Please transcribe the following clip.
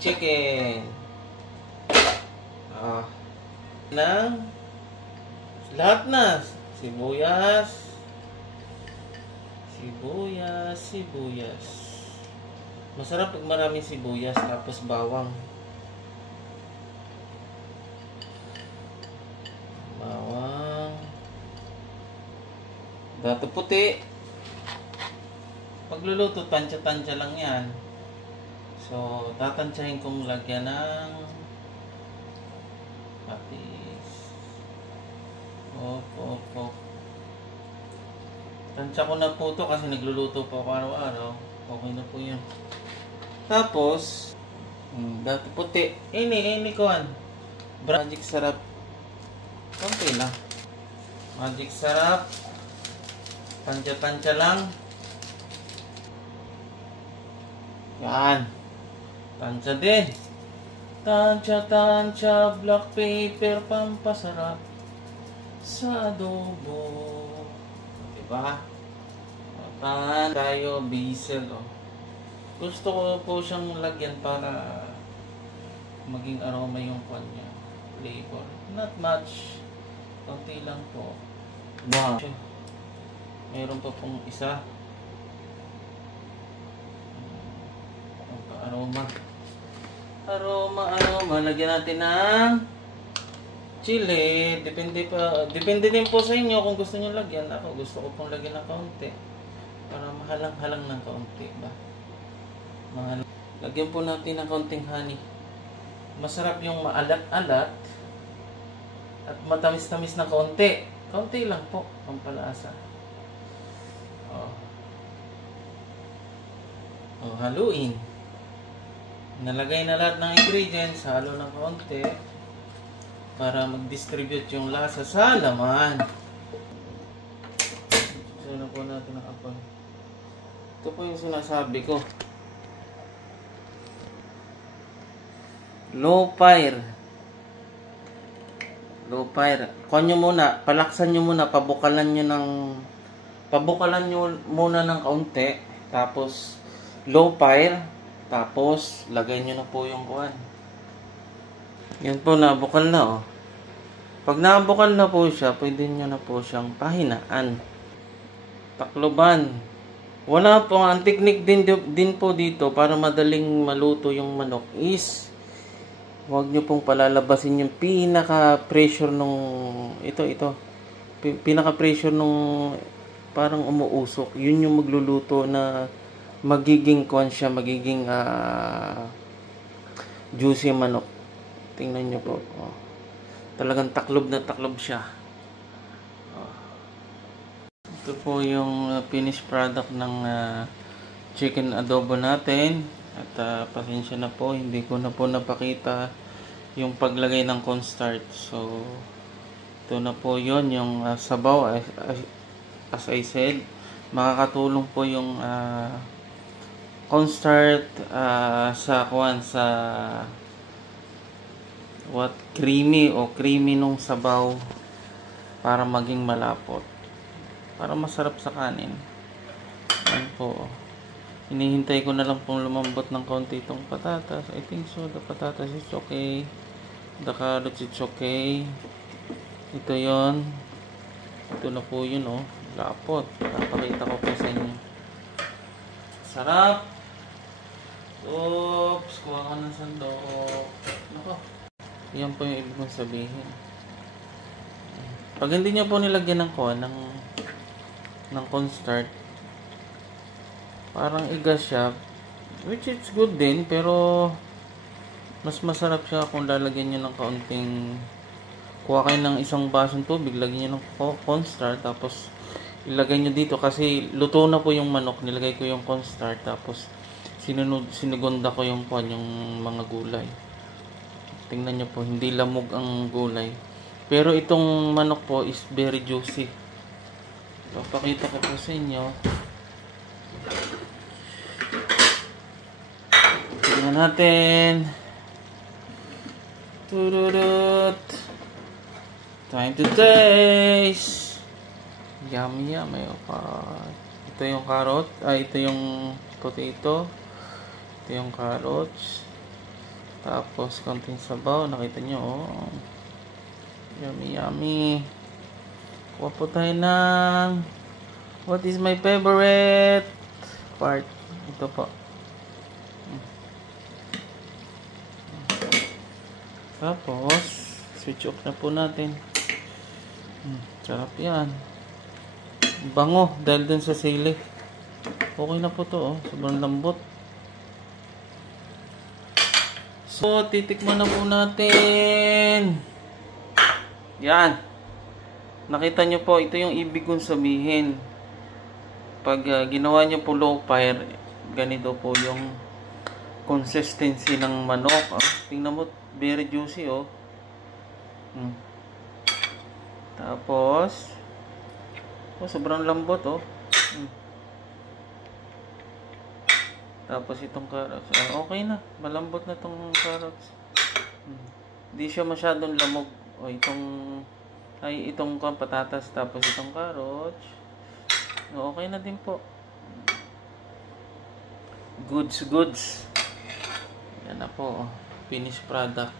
chicken. Ng lahat na. Sibuyas. Masarap pag maraming sibuyas tapos bawang. Dato puti. Pagluluto, tansya-tansya lang yan. So, tatansyahin kong lagyan ng patis. Op. Tansya ko na po ito kasi nagluluto po ako araw-araw. Okay na po yun. Tapos, dato puti. Ini kuhan. Magic sarap. Konti lang. Magic sarap. Tansya-tansya lang. Yan. Tansya din. Tansya, black pepper, pampasarap sa adobo. Diba? At tayo, basil. Gusto ko po siyang lagyan para maging aroma yung kanya. Flavor. Not much. Konti lang po. Wow. Mayroon pa pong isa. Aroma. Lagyan natin ng chili. Depende din po sa inyo kung gusto nyo lagyan. Ako gusto ko pong lagyan ng kaunti. Para mahalang-halang ng kaunti ba. Lagyan po natin ng kaunting honey. Masarap yung maalat-alat at matamis-tamis na kaunti. Kaunti lang po, pampalasa. Haluin. Nalagay na lahat ng ingredients, halo ng kaunti para mag-distribute yung lasa sa laman. So na po natin ang apple. Ito po yung sinasabi ko. Low fire. Kuha nyo muna, palaksan nyo muna, pabukalan nyo muna ng kaunti, tapos low fire, tapos lagay nyo na po yung kuhan. Yan po, nabukal na Pag nabukal na po siya, pwede nyo na po siyang pahinaan. Takloban. Wala po, ang technique din po dito para madaling maluto yung manok is huwag nyo pong palalabasin yung pinaka-pressure nung pinaka-pressure nung parang umuusok. Yun yung magluluto na magiging magiging juicy manok. Tingnan nyo po. Talagang taklob na taklob siya. Ito po yung finished product ng chicken adobo natin. At pasensya na po, hindi ko na po napakita yung paglagay ng cornstarch. So, ito na po yon yung sabaw. As I said, makakatulong po yung cornstarch sa creamy nung sabaw para maging malapot. Para masarap sa kanin. Yan po. Hinihintay ko na lang pong lumambot ng konti itong patatas. I think so. The patatas is okay. The carrots is okay. Ito yon. Ito na po yun lapot. Papakita ko po sa inyo. Sarap. Oops. Kuha ka ng sandok. Nako. Yan po yung ibig kong sabihin. Pag hindi nyo po nilagyan ng cornstarch, parang igas siya, which is good din, pero mas masarap siya kung lalagyan nyo ng kaunting, kuha kayo ng isang basong tubig, lagyan nyo ng cornstarch, tapos ilagay nyo dito, kasi luto na po yung manok, nilagay ko yung cornstarch, tapos sinugunda ko yung mga gulay. Tingnan nyo po, hindi lamog ang gulay, pero itong manok po is very juicy. Papakita ko po sa inyo. Tingnan natin. Tururut. Time to taste. Yummy. Ito yung carrot. Ito yung potato. Ito yung carrots. Tapos, konting sabaw. Nakita nyo, oh. Yummy, yummy. Kuha po tayo ng what is my favorite part. Ito po. Tapos, switch off na po natin. Sarap yan. Bango dahil dun sa sili. Okay na po to, oh. Sobrang lambot. So, titikman na po natin. Yan. Nakita nyo po, ito yung ibig kong sabihin. Pag ginawa nyo po low fire, ganito po yung consistency ng manok. Tingnan mo, very juicy, oh. Tapos, sobrang lambot, oh. Tapos itong carrots. Okay na. Malambot na itong carrots. Hindi siya masyadong lamog. O itong patatas. Tapos itong carrots. Okay na din po. Goods. Yan na po. Finished product.